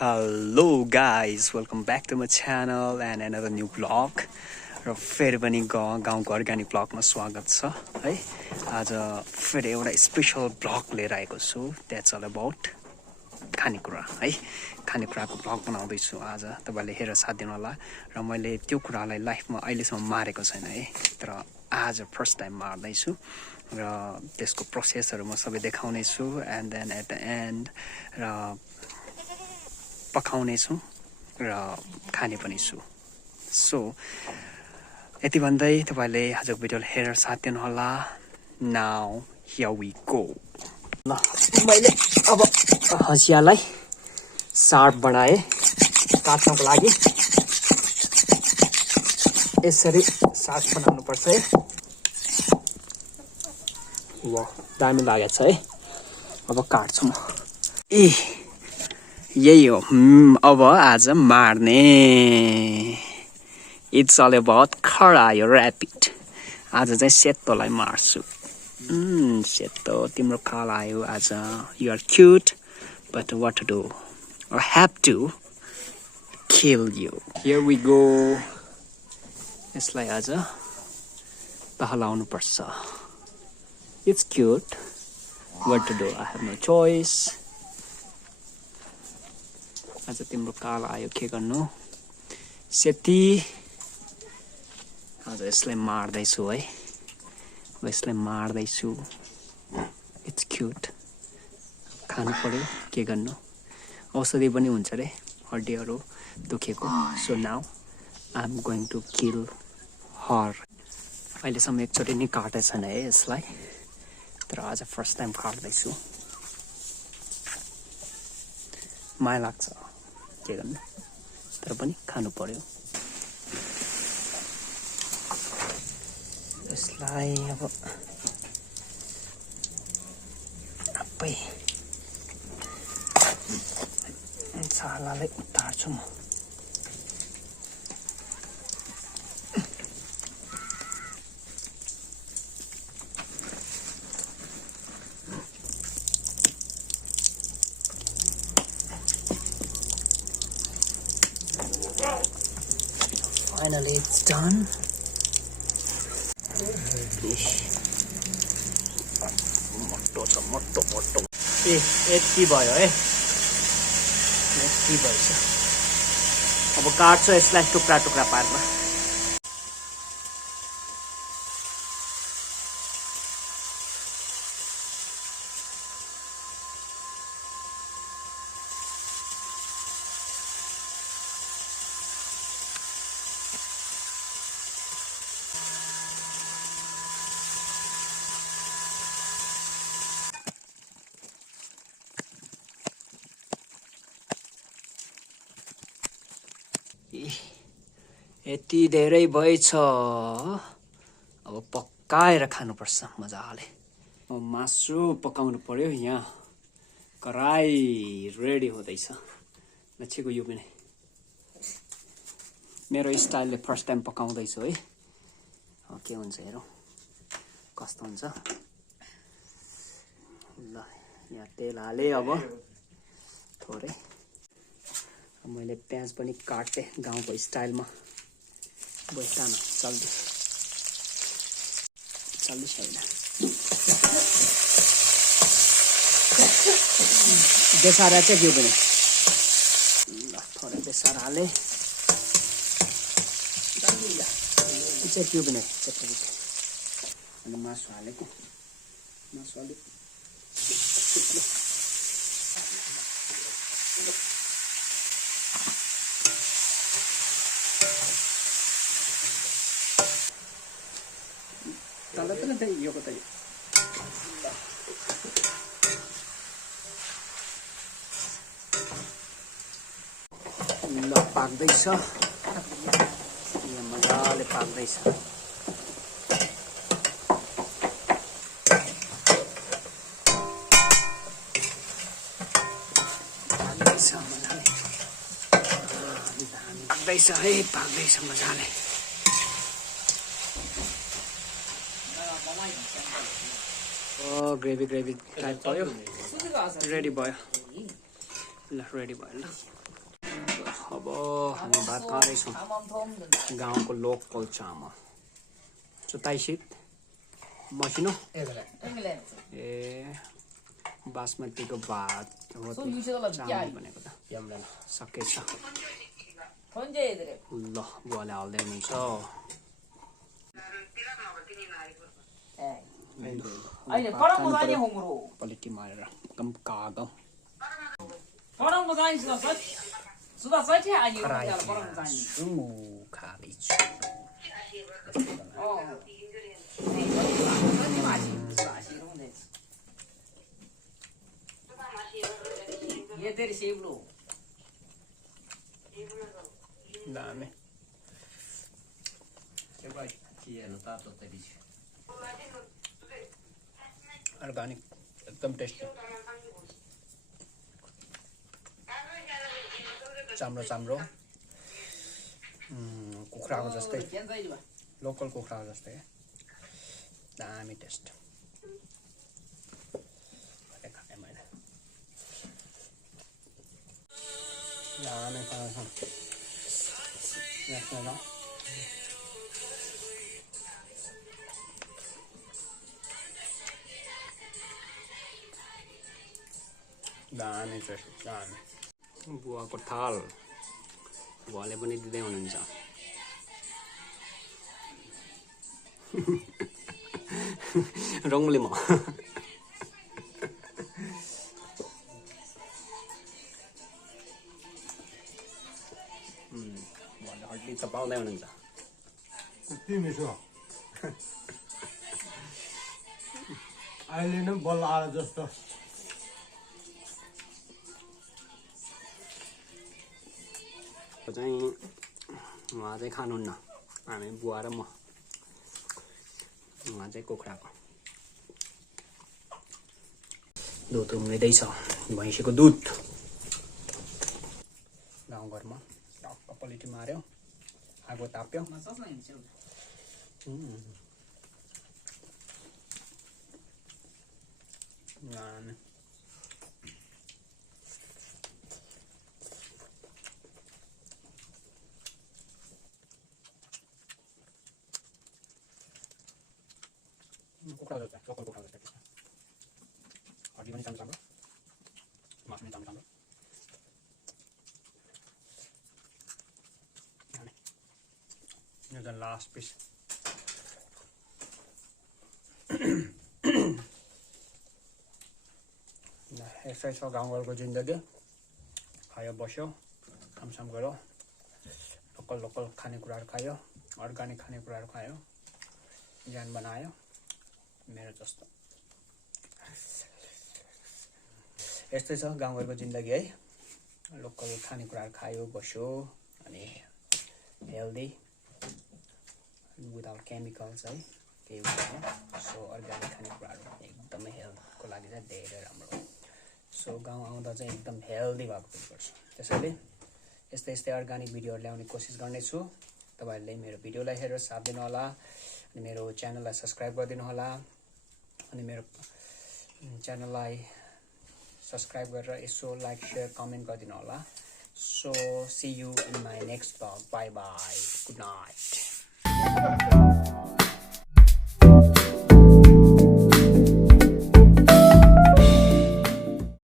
Hello guys, welcome back to my channel and another new vlog. र फेरि पनि गाउँको अर्ग्यानिक ब्लगमा स्वागत छ है। आज फेरि एउटा स्पेशल ब्लग लिएर आएको छु। द्याट्स अल अबाउट खानेकुरा है। खानेकुराको ब्लग बनाउँदैछु आज, तपाईँले हेरेर साथ दिनु होला। र मैले त्यो कुरालाई लाइफमा अहिलेसम्म मारेको छैन है, तर आज फर्स्ट टाइम मार्दैछु र त्यसको प्रोसेसहरू म सबै देखाउने छु and then at the end र पकाउने छु र खाने पनि छु। सो यति भन्दै तपाईँले आजको भिडियो हेरेर साथ दिनु होला। Now here we go. ल मैले अब हँसियालाई सार्प बनाए काट्नको लागि। यसरी सार्प बनाउनु पर्छ है। वाह, दामी लागेको छ है। अब काट्छु म। यही हो अब आज मार्ने। इट्स अल अबाउट खरायो ऱ्यापिड। आज चाहिँ सेतोलाई मार्छु। सेतो तिम्रो खरायो आज। You are cute but what to do, I have to kill you. Here we go. यसलाई आज बहलाउनु पर्छ। It's cute, what to do, I have no choice. आज तिम्रो काल आयो, के गर्नु। सेती आज यसलाई मार्दैछु है। यसलाई मार्दैछु। It's cute. खानु पर्यो, के गर्नु। औषधि पनि हुन्छ रे हड्डीहरू दुखेको। So now I am going to kill her. अहिलेसम्म एकचोटि नै काटेको छैन है यसलाई, तर आज फर्स्ट टाइम काट्दैछु। माया लाग्छ, के गर्नु, तर पनि खानु पर्यो। यसलाई अब आफै छालालाई उतार्छु म। Finally it's done. मोटो यति भयो है। यति भएछ। अब काट्छु यसलाई टुक्रा टुक्रा पारेर। यति धेरै भएछ। अब पकाएर खानुपर्छ मजाले। अब मासु पकाउनु पर्यो। यहाँ कराई रेडी हुँदैछ। लच्छीको यो पनि मेरो स्टाइलले फर्स्ट टाइम पकाउँदैछु है। के हुन्छ हेरौँ कस्तो हुन्छ। ल यहाँ तेल हाले। अब थोरै मैले प्याज पनि काटेँ गाउँको स्टाइलमा। बैठान जल्दी जल्दी छैन। बेसार चाहिँ के पनि। ल थोरै बेसार हाले। चाहिँ त्यो पनि अनि मासु हालेको। मासु अलिक यो कतै ल पाक्दैछ। मजाले पाक्दैछ। पाक्दैछ है, पाक्दैछ मजाले। ग्रेभी टाइप भयो। रेडी भयो। ल रेडी भयो ल। अब हामी भात खाँदैछौँ गाउँको लोकल चामल चुताइसित मसिनो ए बासमतीको भात हो चामल भनेको त सकेछ ल बुवाले हाल्दै हुनुहुन्छ पलिटी मारेर एकदम कागो खाँदैछु दामी अर्ग्यानिक एकदम टेस्टी चाम्रो चाम्रो कुखुराको जस्तै लोकल कुखुराको जस्तै दामी टेस्ट खाएँ मैले दामी खाना दामी टेस्ट दामी बुवाको थाल बुवाले पनि दिँदै हुनुहुन्छ रङ्गली म बुवाले हड्डी चपाउँदै हुनुहुन्छ कति मिठो अहिले नै बल्ल आएर जस्तो चाहिँ उहाँ चाहिँ खानुहुन्न हामी बुवा र म उहाँ चाहिँ कुखुराको दुध उम्लिँदैछ भैँसीको दुध गाउँघरमा टक्क पलिटी मार्यो आगो ताप्यो कुखुरा जस्तो लोकल कुखुरा जस्तो हड्डी पनि राम्रो मासु पनि राम्रो यो त लास्ट पिस यसै छ गाउँघरको जिन्दगी खायो बस्यो कामसाम गऱ्यो लोकल खानेकुराहरू खायो अर्ग्यानिक खानेकुराहरू खायो ज्यान बनायो मेरो जस्तो यस्तै छ गाउँघरको जिन्दगी है लोकल खानेकुराहरू खायो बस्यो अनि हेल्दी विदाउट केमिकल्स है केही हुँदैन सो अर्ग्यानिक खानेकुराहरू एकदमै हेल्थको लागि चाहिँ धेरै राम्रो हो सो गाउँ आउँदा चाहिँ एकदम हेल्दी भएको हुनुपर्छ त्यसैले यस्तै अर्ग्यानिक भिडियोहरू ल्याउने कोसिस गर्नेछु तपाईँहरूले मेरो भिडियोलाई हेरेर साथ दिनु होला अनि मेरो च्यानललाई सब्सक्राइब गरिदिनु होला अनि मेरो च्यानललाई सब्सक्राइब गरेर यसो लाइक शेयर कमेन्ट गरिदिनु होला so see you in my next vlog bye bye good night